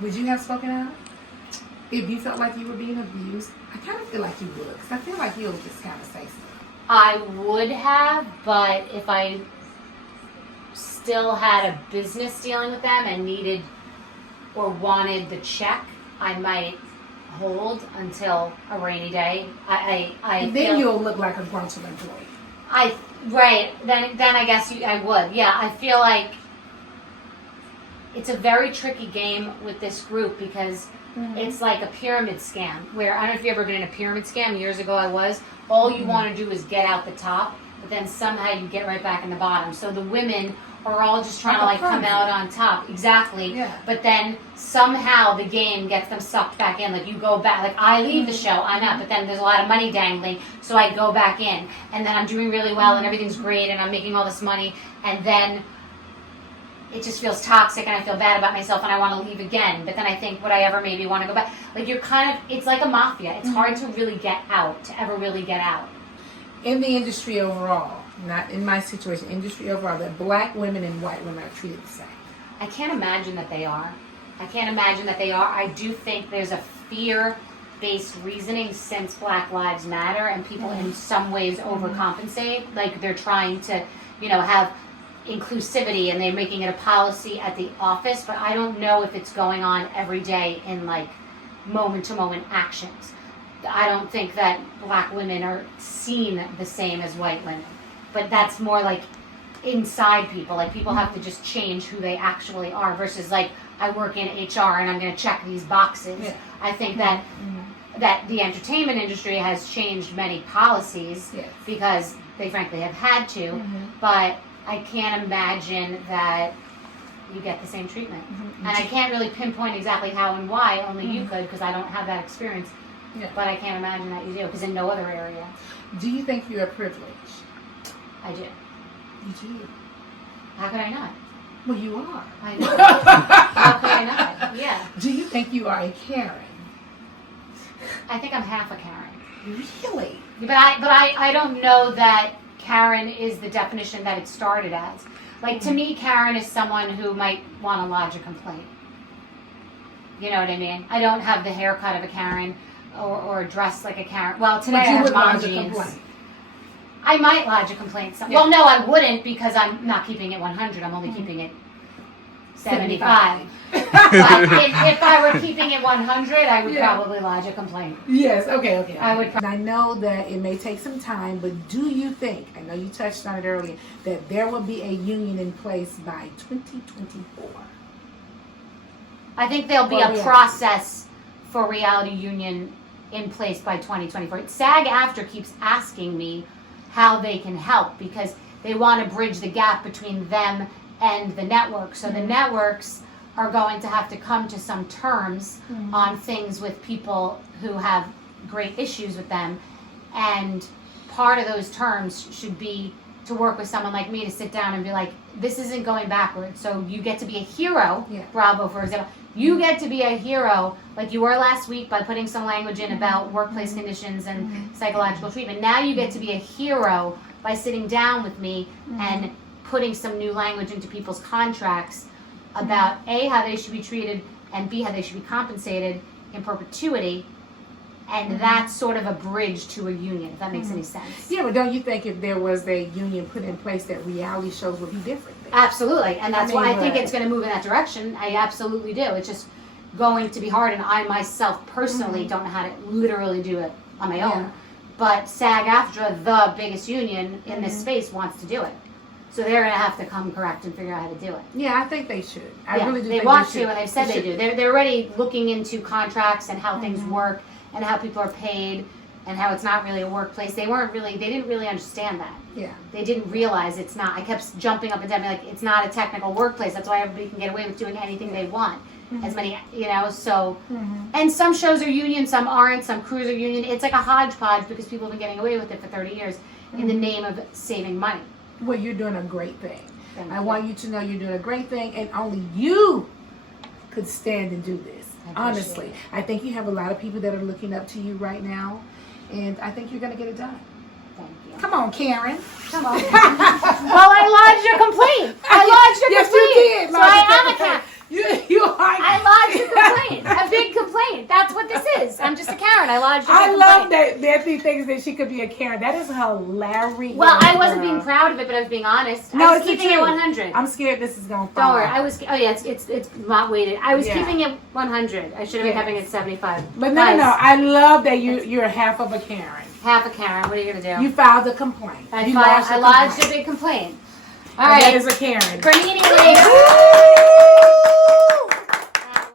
Would you have spoken out if you felt like you were being abused? I kind of feel like you would, because I feel like you'll just kind of say something. I would have, but if I still had a business dealing with them and needed or wanted the check, I might hold until a rainy day. And then you'll look like a grumpy employee. Right. Then I guess I would. Yeah, I feel like it's a very tricky game with this group because it's like a pyramid scam. Where I don't know if you've ever been in a pyramid scam. Years ago, I was. All you want to do is get out the top, but then somehow you get right back in the bottom. So the women are all just trying to come out on top. Exactly. Yeah. But then somehow the game gets them sucked back in. Like you go back. Like I leave the show, I'm out. But then there's a lot of money dangling, so I go back in, and then I'm doing really well, and everything's great, and I'm making all this money, and then it just feels toxic, and I feel bad about myself, and I want to leave again. But then I think, would I ever maybe want to go back? Like you're kind of, it's like a mafia. It's hard to really get out, to ever really get out. In the industry overall, not in my situation, industry overall, that black women and white women are treated the same. I can't imagine that they are. I do think there's a fear-based reasoning since Black Lives Matter, and people in some ways overcompensate. Like they're trying to, have inclusivity, and they're making it a policy at the office, but I don't know if it's going on every day in like moment-to-moment actions. I don't think that black women are seen the same as white women, but that's more like inside people. Like people have to just change who they actually are versus like I work in HR and I'm going to check these boxes. Yeah. I think that that the entertainment industry has changed many policies because they frankly have had to, but I can't imagine that you get the same treatment. And I can't really pinpoint exactly how and why, only you could, because I don't have that experience. Yeah. But I can't imagine that you do, because in no other area. Do you think you're privileged? I do. You do? How could I not? Well, you are. I know. How could I not? Yeah. Do you think you are a Karen? I think I'm half a Karen. Really? But I don't know that Karen is the definition that it started as. Like, to me, Karen is someone who might want to lodge a complaint. You know what I mean? I don't have the haircut of a Karen or dress like a Karen. Well, today I have mom jeans. I might lodge a complaint. Well, no, I wouldn't, because I'm not keeping it 100. I'm only keeping it 75. But if I were keeping it 100, I would probably lodge a complaint. Yes, okay. I would. I know that it may take some time, but do you think, I know you touched on it earlier, that there will be a union in place by 2024? I think there'll be a process for reality union in place by 2024. SAG-AFTRA keeps asking me how they can help because they want to bridge the gap between them and the network. So the networks are going to have to come to some terms on things with people who have great issues with them. And part of those terms should be to work with someone like me to sit down and be like, this isn't going backwards. So you get to be a hero, Bravo, for example. You get to be a hero like you were last week by putting some language in about workplace conditions and psychological treatment. Now you get to be a hero by sitting down with me and putting some new language into people's contracts about A, how they should be treated, and B, how they should be compensated in perpetuity. And that's sort of a bridge to a union, if that makes any sense. Yeah, but don't you think if there was a union put in place that reality shows would be different? Absolutely, and that's why I think it's going to move in that direction. I absolutely do. It's just going to be hard, and I myself personally don't know how to literally do it on my own. But SAG-AFTRA, the biggest union in this space, wants to do it. So they're going to have to come correct and figure out how to do it. Yeah, I think they should. I really do. They want to, and they've said they do. They're already looking into contracts and how things work and how people are paid and how it's not really a workplace. They didn't really understand that. Yeah. They didn't realize it's not. I kept jumping up and down, like, it's not a technical workplace. That's why everybody can get away with doing anything they want. As many, so. And some shows are union, some aren't, some crews are union. It's like a hodgepodge because people have been getting away with it for 30 years in the name of saving money. Well, you're doing a great thing. I want you to know you're doing a great thing, and only you could stand and do this. Honestly, I think you have a lot of people that are looking up to you right now, and I think you're going to get it done. Thank you. Come on, Karen. Come on. Well, I lodged your complaint. I lodged your complaint. Yes, you did. So I am a cat. You are. I lodged your complaint. Karen. I lodged a big I complaint. love that Bethenny thinks that she could be a Karen. That is hilarious. Well, I wasn't being proud of it, but I was being honest. No, I was it's the keeping it truth. 100. I'm scared this is gonna fall. Don't worry. I was. Oh yeah, it's not weighted. I was Yeah. keeping it 100. I should have been having it 75. But no. I love that you're half of a Karen. Half a Karen. What are you gonna do? You filed a complaint. I You lodged a complaint. big complaint. All And right. that is a Karen. For Nene Leakes.